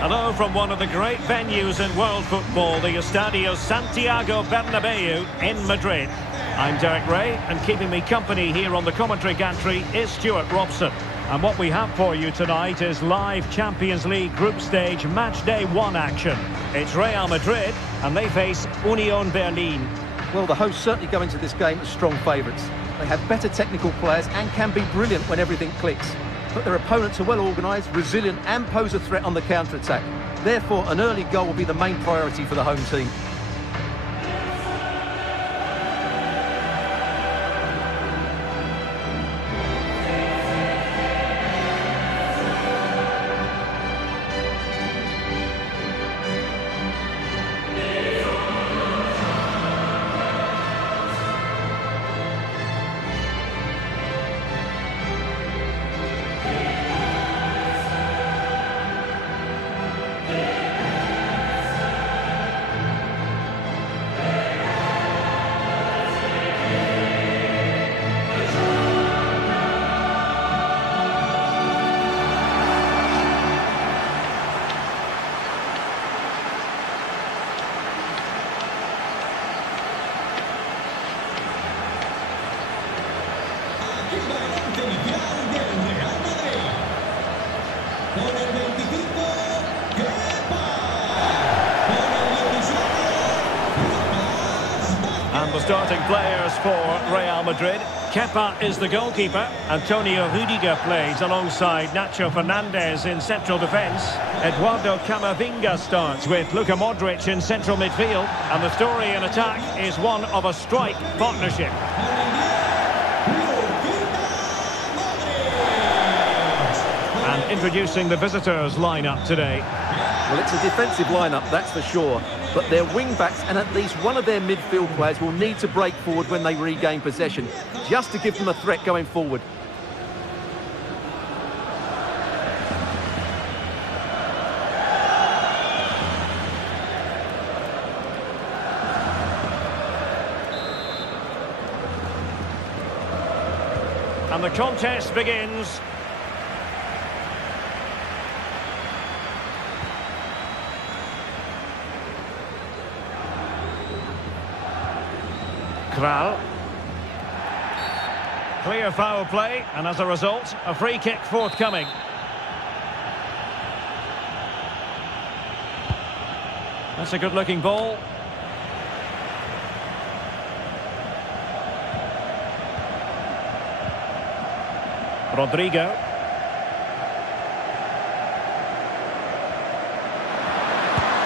Hello from one of the great venues in world football, the Estadio Santiago Bernabeu in Madrid. I'm Derek Ray, and keeping me company here on the commentary gantry is Stuart Robson. And what we have for you tonight is live Champions League group stage match day 1 action. It's Real Madrid, and they face Union Berlin. Well, the hosts certainly go into this game as strong favourites. They have better technical players and can be brilliant when everything clicks. But their opponents are well organised, resilient and pose a threat on the counter-attack. Therefore, an early goal will be the main priority for the home team. And the starting players for Real Madrid. Kepa is the goalkeeper. Antonio Rudiger plays alongside Nacho Fernandez in central defence. Eduardo Camavinga starts with Luka Modric in central midfield. And the story in attack is one of a strike partnership. And introducing the visitors lineup today. Well, it's a defensive lineup, that's for sure. But their wing-backs and at least one of their midfield players will need to break forward when they regain possession, just to give them a threat going forward. And the contest begins. Kral. Clear foul play, and as a result, a free kick forthcoming. That's a good-looking ball. Rodrigo.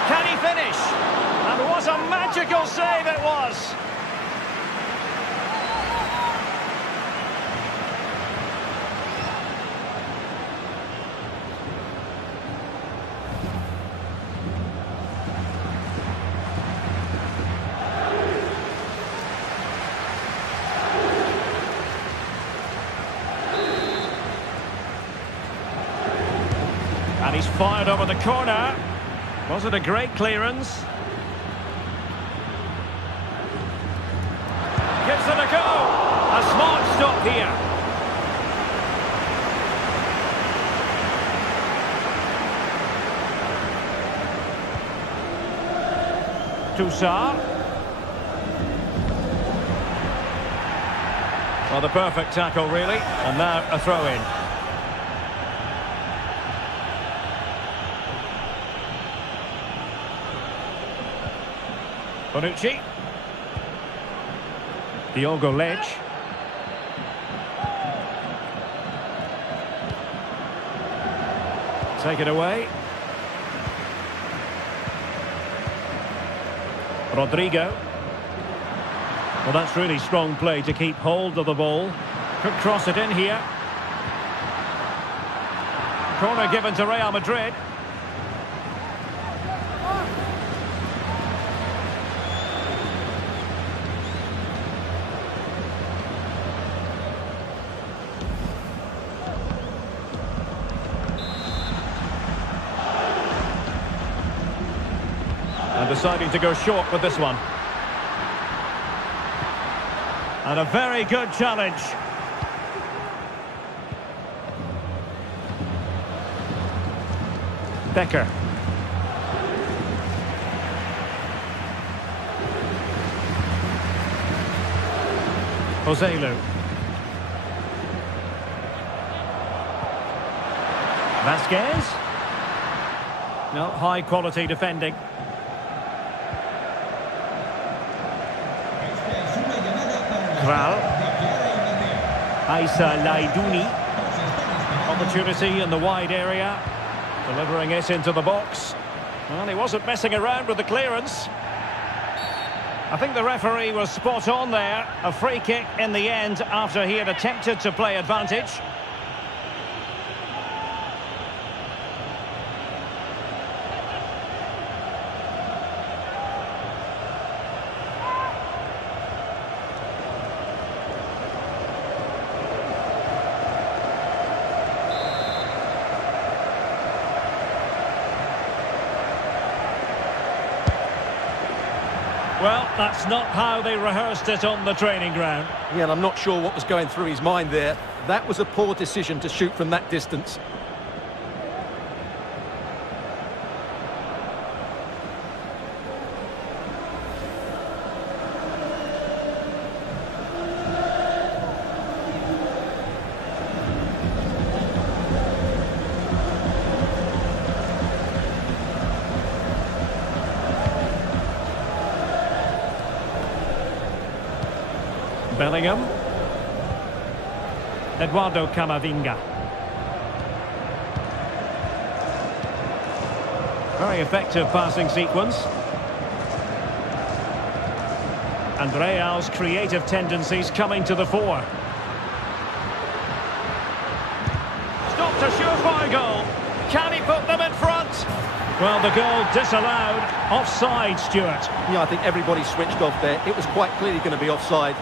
Can he finish? And what a magical save it was! And he's fired over the corner. Was it a great clearance? Gives it a go. A smart stop here. Toussaint. Well, the perfect tackle, really. And now a throw-in. Bonucci. Diogo Ledge. Take it away. Rodrigo. Well, that's really strong play to keep hold of the ball. Could cross it in here. Corner given to Real Madrid. And deciding to go short with this one. And a very good challenge. Becker. Joselu. Vasquez. No, high quality defending. Kral. Aissa Laidouni. Opportunity in the wide area. Delivering it into the box. Well, he wasn't messing around with the clearance. I think the referee was spot on there. A free kick in the end after he had attempted to play advantage. Well, that's not how they rehearsed it on the training ground. Yeah, and I'm not sure what was going through his mind there. That was a poor decision to shoot from that distance. Bellingham. Eduardo Camavinga. Very effective passing sequence. And Real's creative tendencies coming to the fore. Stopped a surefire goal. Can he put them in front? Well, the goal disallowed. Offside, Stuart. Yeah, I think everybody switched off there. It was quite clearly going to be offside.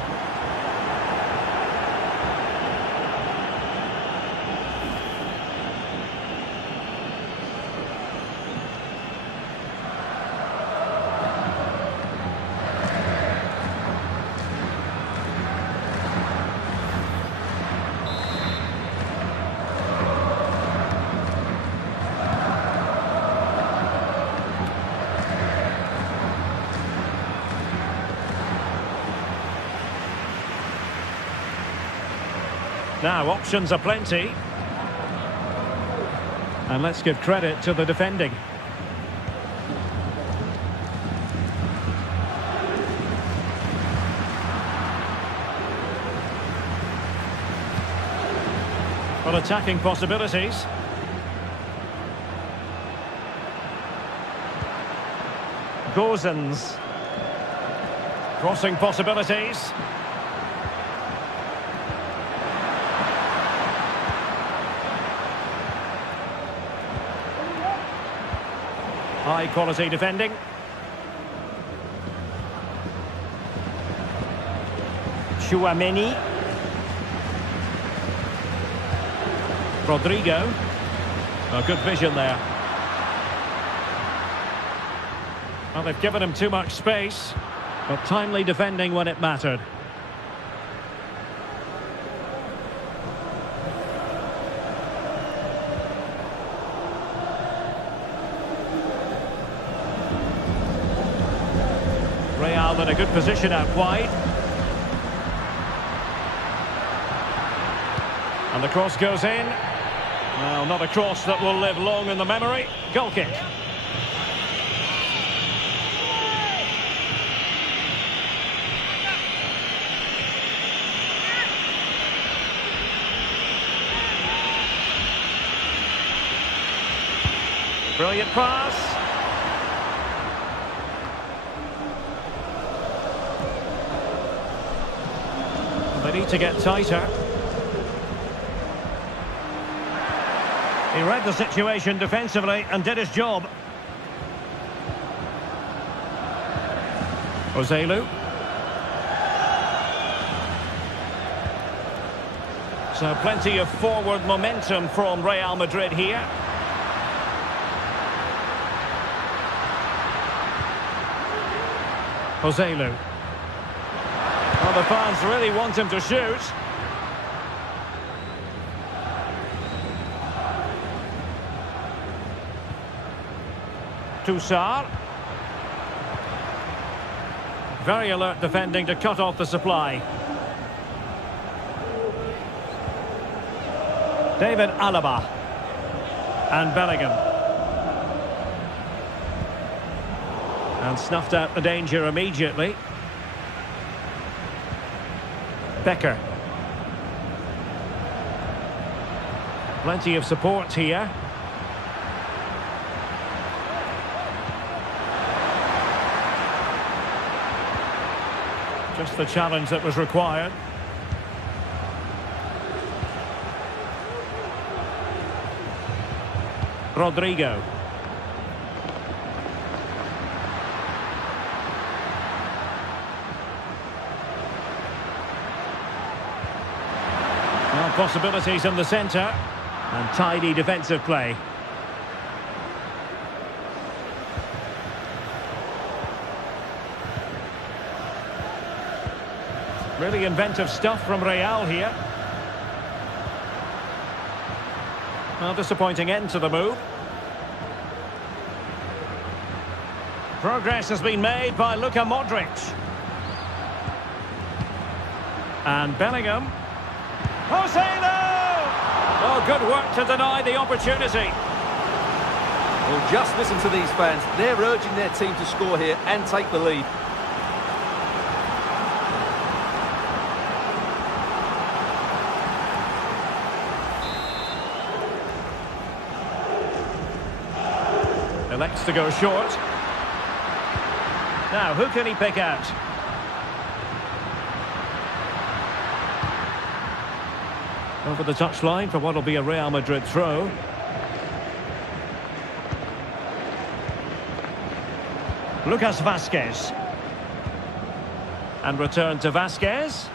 Now, options are plenty. And let's give credit to the defending. Well, attacking possibilities. Gozens. Crossing possibilities. High quality defending. Tchouaméni. Rodrigo. Oh, good vision there. Well, they've given him too much space, but timely defending when it mattered. Real in a good position out wide. And the cross goes in. Well, not a cross that will live long in the memory. Goal kick. Brilliant pass. They need to get tighter. He read the situation defensively and did his job. Joselu. So plenty of forward momentum from Real Madrid here. Joselu. Well, the fans really want him to shoot. Toussaint. Very alert defending to cut off the supply. David Alaba. And Bellingham. And snuffed out the danger immediately. Becker. Plenty of support here. Just the challenge that was required. Rodrigo. Well, possibilities in the centre. And tidy defensive play. Really inventive stuff from Real here. Well, disappointing end to the move. Progress has been made by Luka Modric. And Bellingham. Joselu! Oh, good work to deny the opportunity. Well, just listen to these fans. They're urging their team to score here and take the lead. Elects to go short. Now, who can he pick out? Over the touchline for what will be a Real Madrid throw. Lucas Vazquez. And return to Vazquez.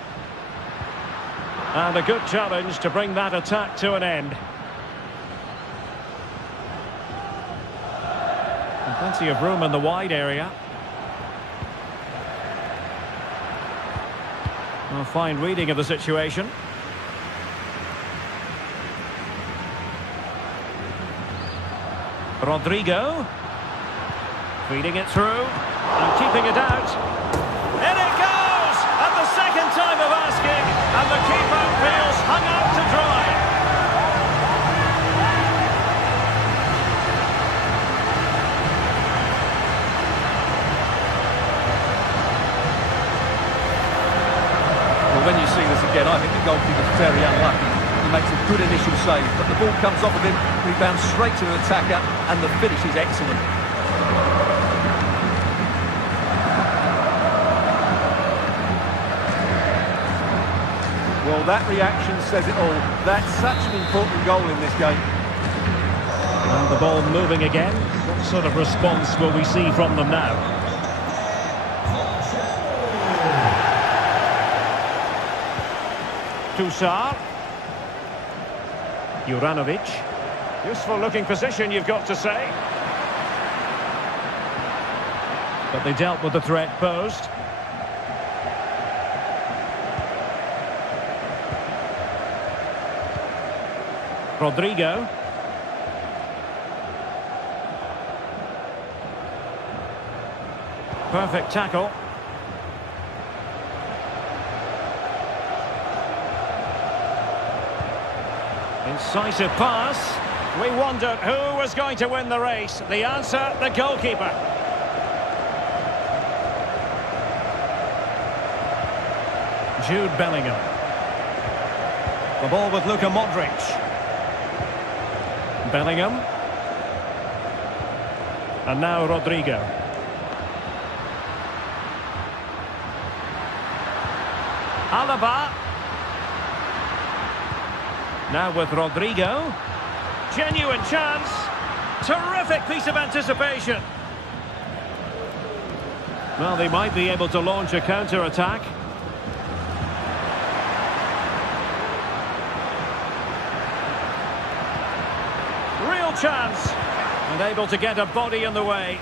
And a good challenge to bring that attack to an end. And plenty of room in the wide area. A fine reading of the situation. Rodrigo. Feeding it through. And keeping it out. In it goes! At the second time of asking. And the keeper feels hung out to dry. Well, when you see this again, I think the goalkeeper's very unlucky. He makes a good initial save, but the ball comes off of him, rebounds straight to the attacker, and the finish is excellent. Well, that reaction says it all. That's such an important goal in this game. And the ball moving again. What sort of response will we see from them now? Toussaint. Juranovic. Useful looking position, you've got to say. But they dealt with the threat posed. Rodrigo. Perfect tackle. Incisive pass. We wondered who was going to win the race. The answer, the goalkeeper. Jude Bellingham. The ball with Luka Modric. Bellingham. And now Rodrigo. Alaba. Now with Rodrigo. Genuine chance. Terrific piece of anticipation. Well, they might be able to launch a counter-attack. Real chance. And able to get a body in the way.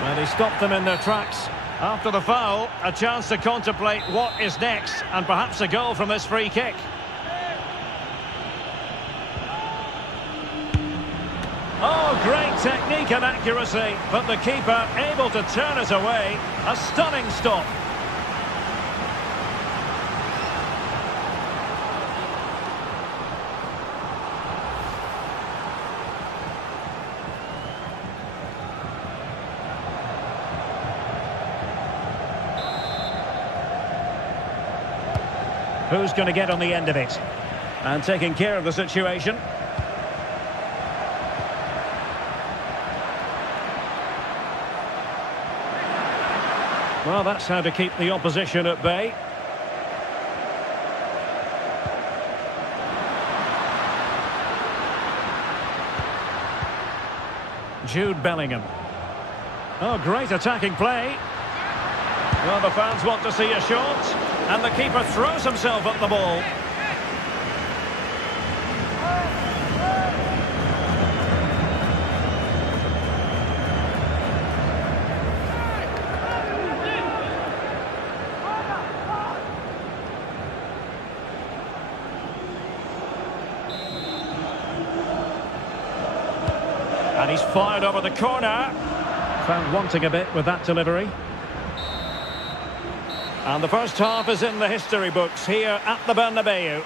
Well, he stopped them in their tracks. After the foul, a chance to contemplate what is next, and perhaps a goal from this free kick. Oh, great technique and accuracy, but the keeper able to turn it away. A stunning stop. Who's going to get on the end of it? And taking care of the situation. Well, that's how to keep the opposition at bay. Jude Bellingham. Oh, great attacking play. Well, the fans want to see a shot. And the keeper throws himself at the ball. And he's fired over the corner. Found wanting a bit with that delivery. And the first half is in the history books here at the Bernabeu.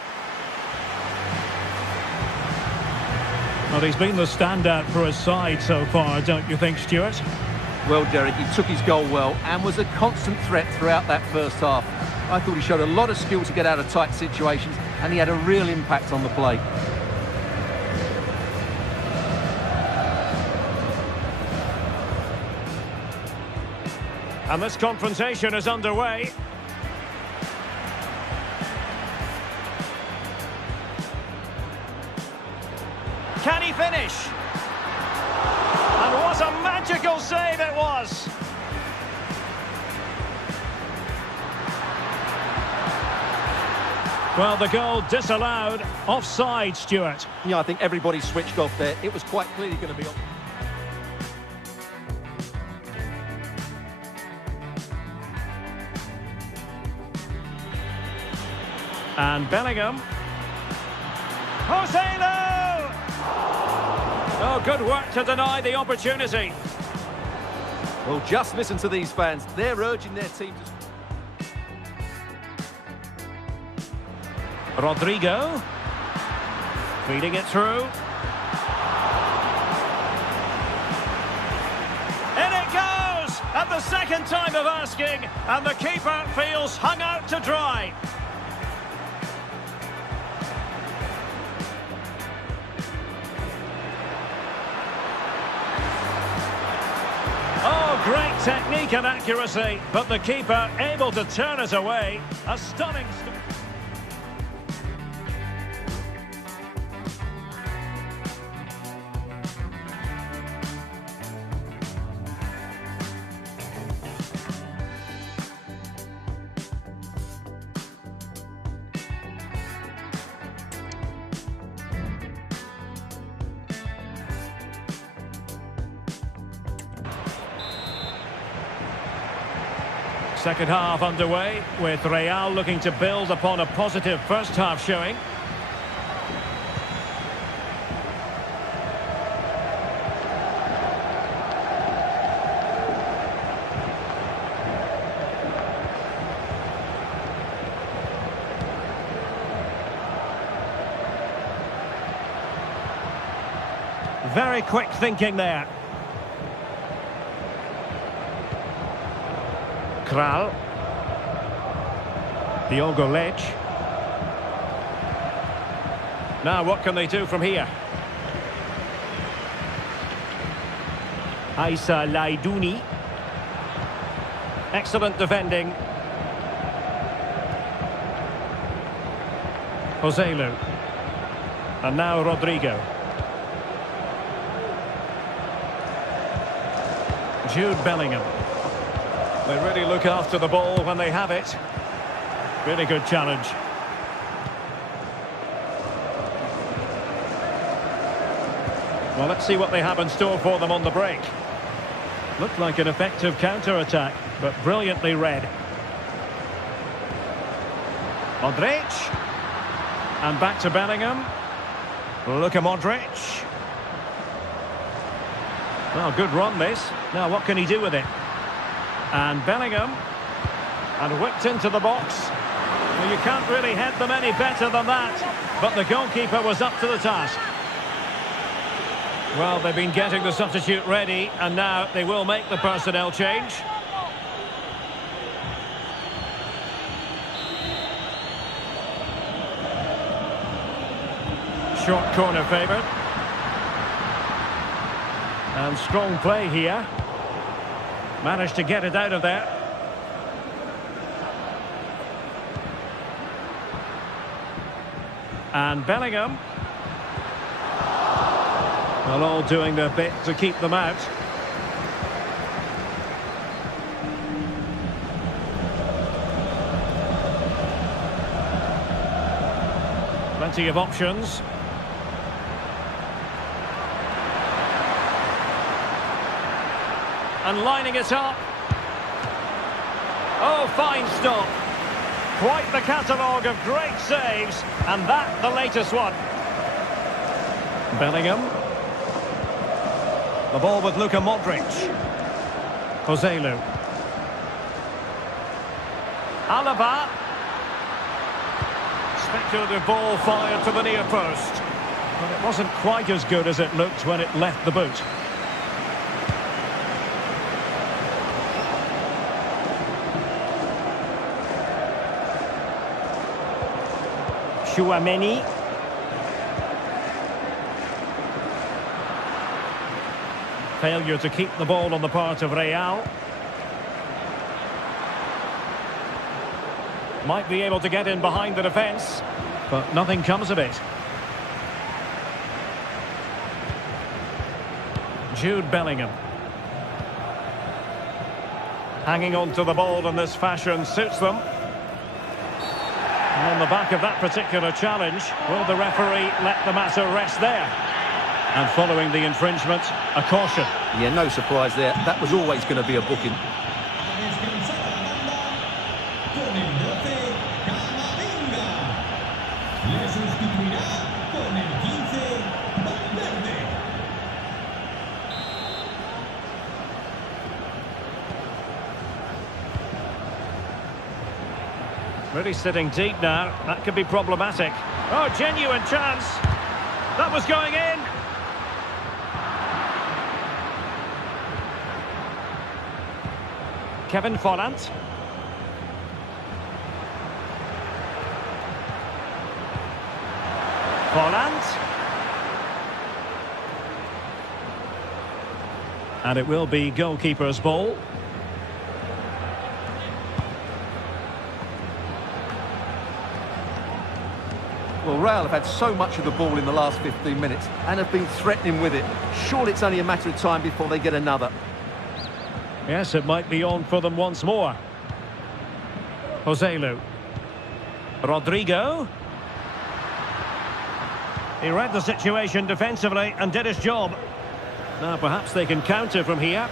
Well, he's been the standout for his side so far, don't you think, Stuart? Well, Derek, he took his goal well and was a constant threat throughout that first half. I thought he showed a lot of skill to get out of tight situations, and he had a real impact on the play. And this confrontation is underway. Can he finish? And what a magical save it was! Well, the goal disallowed. Offside, Stuart. Yeah, I think everybody switched off there. It was quite clearly going to be off. And Bellingham. Joselu! Oh, good work to deny the opportunity. Well, just listen to these fans. They're urging their team to... Rodrigo. Feeding it through. In it goes! At the second time of asking, and the keeper feels hung out to dry. Oh, great technique and accuracy, but the keeper able to turn it away. A stunning... Second half underway, with Real looking to build upon a positive first half showing. Very quick thinking there. Kral. Diogo Lech. Now what can they do from here? Aissa Laidouni. Excellent defending. Joselu. And now Rodrigo. Jude Bellingham. They really look after the ball when they have it. Really good challenge. Well, let's see what they have in store for them on the break. Looked like an effective counter-attack, but brilliantly read. Modric. And back to Bellingham. Luka Modric. Well, good run this. Now what can he do with it? And Bellingham. And whipped into the box. Well, you can't really head them any better than that. But the goalkeeper was up to the task. Well, they've been getting the substitute ready, and now they will make the personnel change. short corner favoured. And strong play here. Managed to get it out of there. And Bellingham. Well, all doing their bit to keep them out. Plenty of options. And lining it up. Oh, fine stop. Quite the catalogue of great saves. And that, the latest one. Bellingham. The ball with Luka Modric. Joselu. Alaba. Speculative ball fired to the near post. But it wasn't quite as good as it looked when it left the boot. Tchouaméni. Failure to keep the ball on the part of Real. Might be able to get in behind the defence, but nothing comes of it. Jude Bellingham. Hanging on to the ball in this fashion suits them. And on the back of that particular challenge, will the referee let the matter rest there? And following the infringement, a caution. Yeah, no surprise there. That was always going to be a booking. Really sitting deep now. That could be problematic. Oh, genuine chance. That was going in. Kevin Volland. Volland. And it will be goalkeeper's ball. Well, Real have had so much of the ball in the last 15 minutes and have been threatening with it. Surely it's only a matter of time before they get another. Yes, it might be on for them once more. Joselu. Rodrigo. He read the situation defensively and did his job. Now perhaps they can counter from here.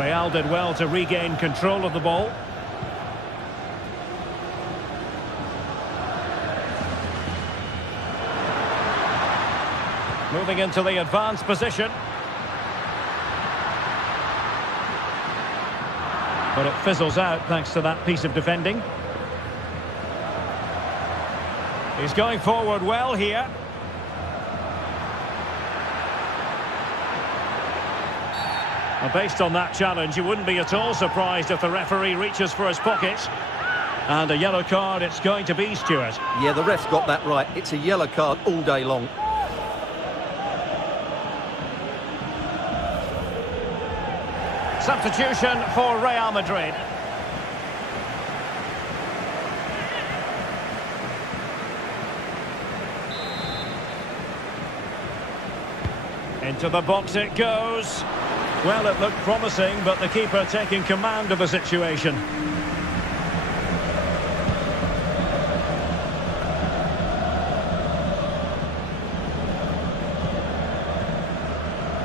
Real did well to regain control of the ball. Moving into the advanced position. But it fizzles out thanks to that piece of defending. He's going forward well here. Well, based on that challenge, you wouldn't be at all surprised if the referee reaches for his pocket. And a yellow card it's going to be, Stuart. Yeah, the ref's got that right. It's a yellow card all day long. Substitution for Real Madrid. Into the box it goes. Well, it looked promising, but the keeper taking command of the situation.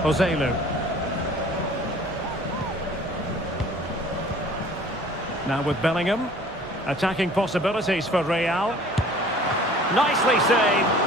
Joselu. Now with Bellingham. Attacking possibilities for Real. Nicely saved.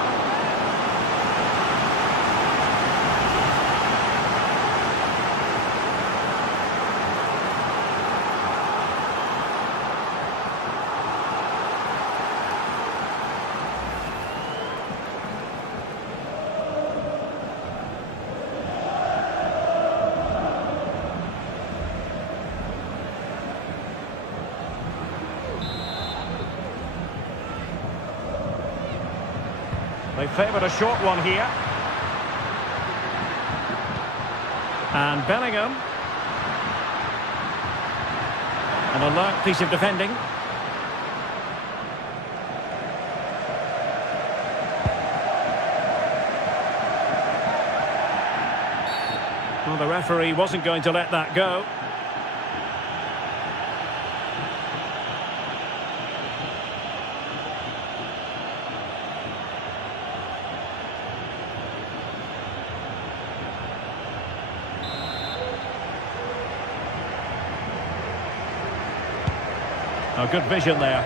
They favoured a short one here. And Bellingham. An alert piece of defending. Well, the referee wasn't going to let that go. Oh, good vision there.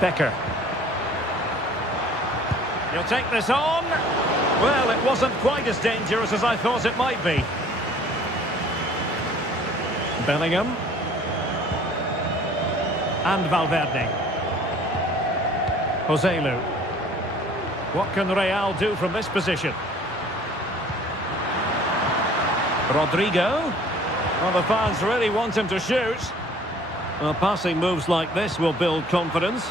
Becker. You'll take this on. Well, it wasn't quite as dangerous as I thought it might be. Bellingham. And Valverde. Joselu. What can Real do from this position? Rodrigo. Well, the fans really want him to shoot. Well, passing moves like this will build confidence.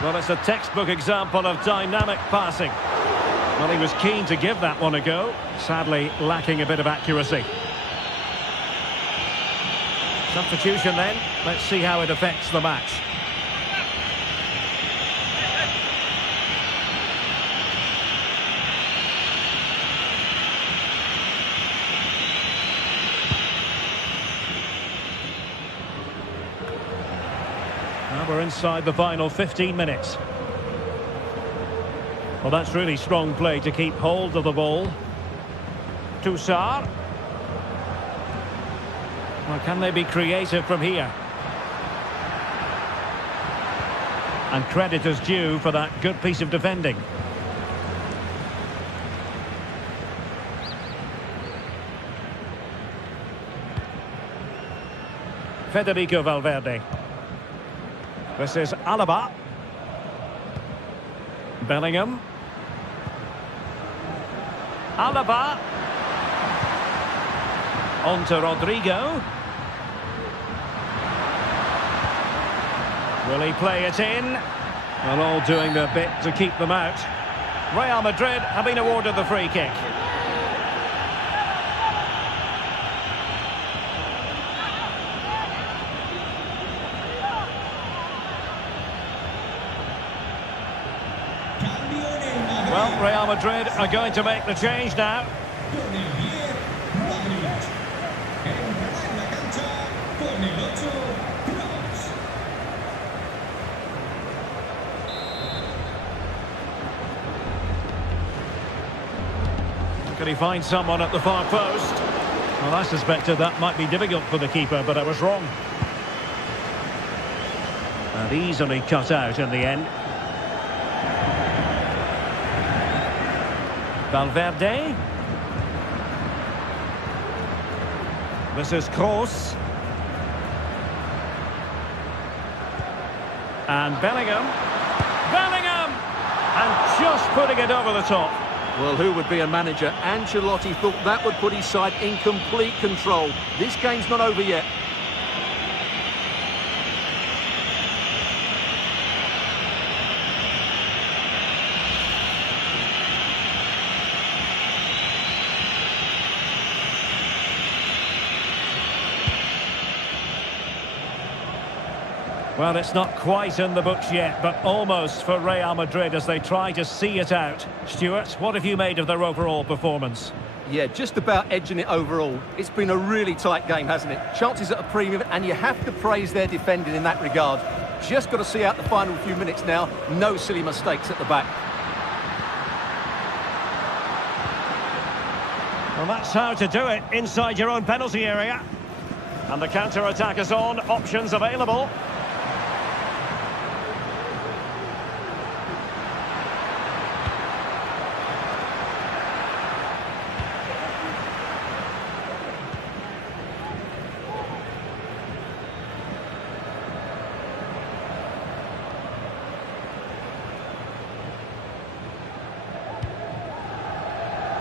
Well, it's a textbook example of dynamic passing. Well, he was keen to give that one a go. Sadly, lacking a bit of accuracy. Substitution then. Let's see how it affects the match. We're inside the final 15 minutes. Well, that's really strong play to keep hold of the ball. Toussaint. Well, can they be creative from here? And credit is due for that good piece of defending. Federico Valverde. This is Alaba. Bellingham. Alaba. On to Rodrigo. Will he play it in? Well, all doing their bit to keep them out. Real Madrid have been awarded the free kick. Well, Real Madrid are going to make the change now. Can he find someone at the far post? Well, I suspected that might be difficult for the keeper, but I was wrong. And easily cut out in the end. Valverde. This is Kroos. And Bellingham. Bellingham! And just putting it over the top. Well, who would be a manager? Ancelotti thought that would put his side in complete control. This game's not over yet. Well, it's not quite in the books yet, but almost for Real Madrid as they try to see it out. Stuart, what have you made of their overall performance? Yeah, just about edging it overall. It's been a really tight game, hasn't it? Chances at a premium, and you have to praise their defending in that regard. Just got to see out the final few minutes now. No silly mistakes at the back. Well, that's how to do it inside your own penalty area. And the counter-attack is on, options available.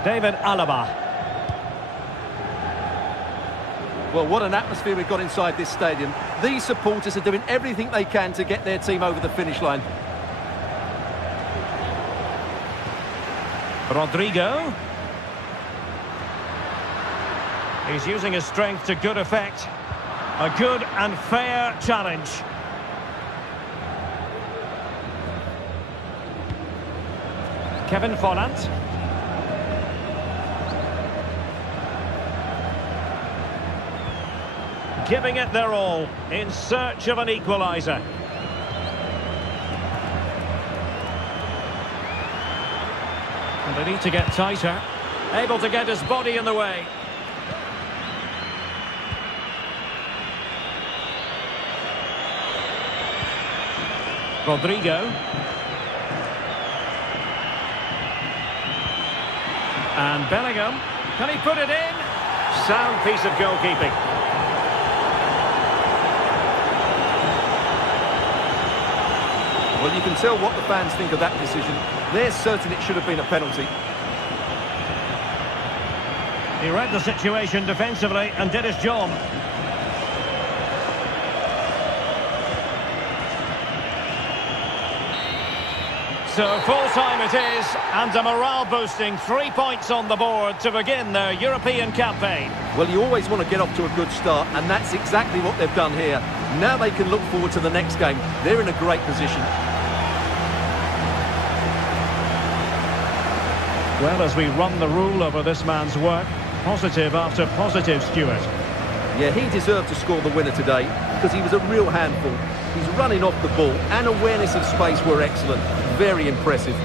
David Alaba. Well, what an atmosphere we've got inside this stadium. These supporters are doing everything they can to get their team over the finish line. Rodrigo. He's using his strength to good effect. A good and fair challenge. Kevin Volland. Giving it their all in search of an equaliser. And they need to get tighter. Able to get his body in the way. Rodrigo. And Bellingham. Can he put it in? Sound piece of goalkeeping. Well, you can tell what the fans think of that decision. They're certain it should have been a penalty. He read the situation defensively and did his job. So full-time it is, and a morale-boosting 3 points on the board to begin their European campaign. Well, you always want to get off to a good start, and that's exactly what they've done here. Now they can look forward to the next game. They're in a great position. Well, as we run the rule over this man's work, positive after positive, Stuart. Yeah, he deserved to score the winner today because he was a real handful. His running off the ball and awareness of space were excellent. Very impressive.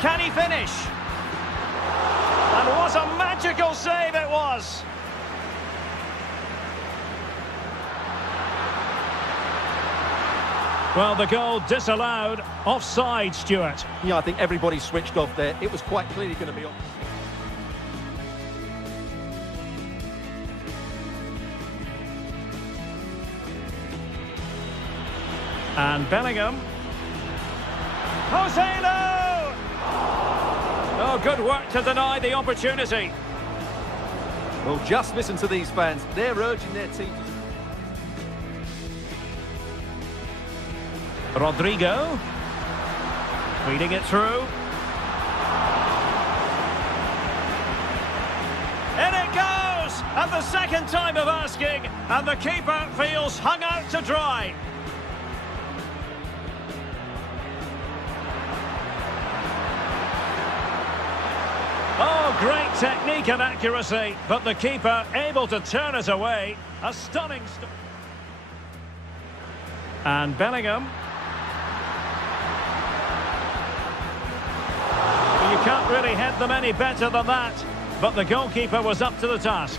Can he finish? And what a magical save it was! Well, the goal disallowed. Offside, Stuart. Yeah, I think everybody switched off there. It was quite clearly going to be off. And Bellingham. Joselu! Oh, good work to deny the opportunity. Well, just listen to these fans. They're urging their team to... Rodrigo. Feeding it through. In it goes! And the second time of asking, and the keeper feels hung out to dry. Oh, great technique and accuracy, but the keeper able to turn it away. A stunning stop. And Bellingham. You can't really head them any better than that, but the goalkeeper was up to the task.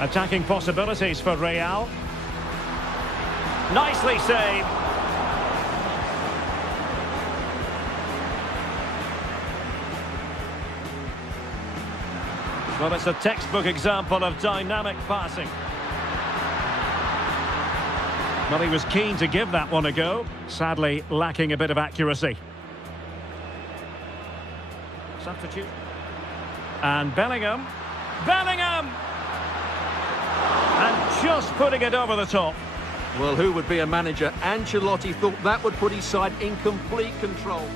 Attacking possibilities for Real. Nicely saved. Well, it's a textbook example of dynamic passing. Well, he was keen to give that one a go, sadly lacking a bit of accuracy. Substitute. And Bellingham. Bellingham! And just putting it over the top. Well, who would be a manager? Ancelotti thought that would put his side in complete control.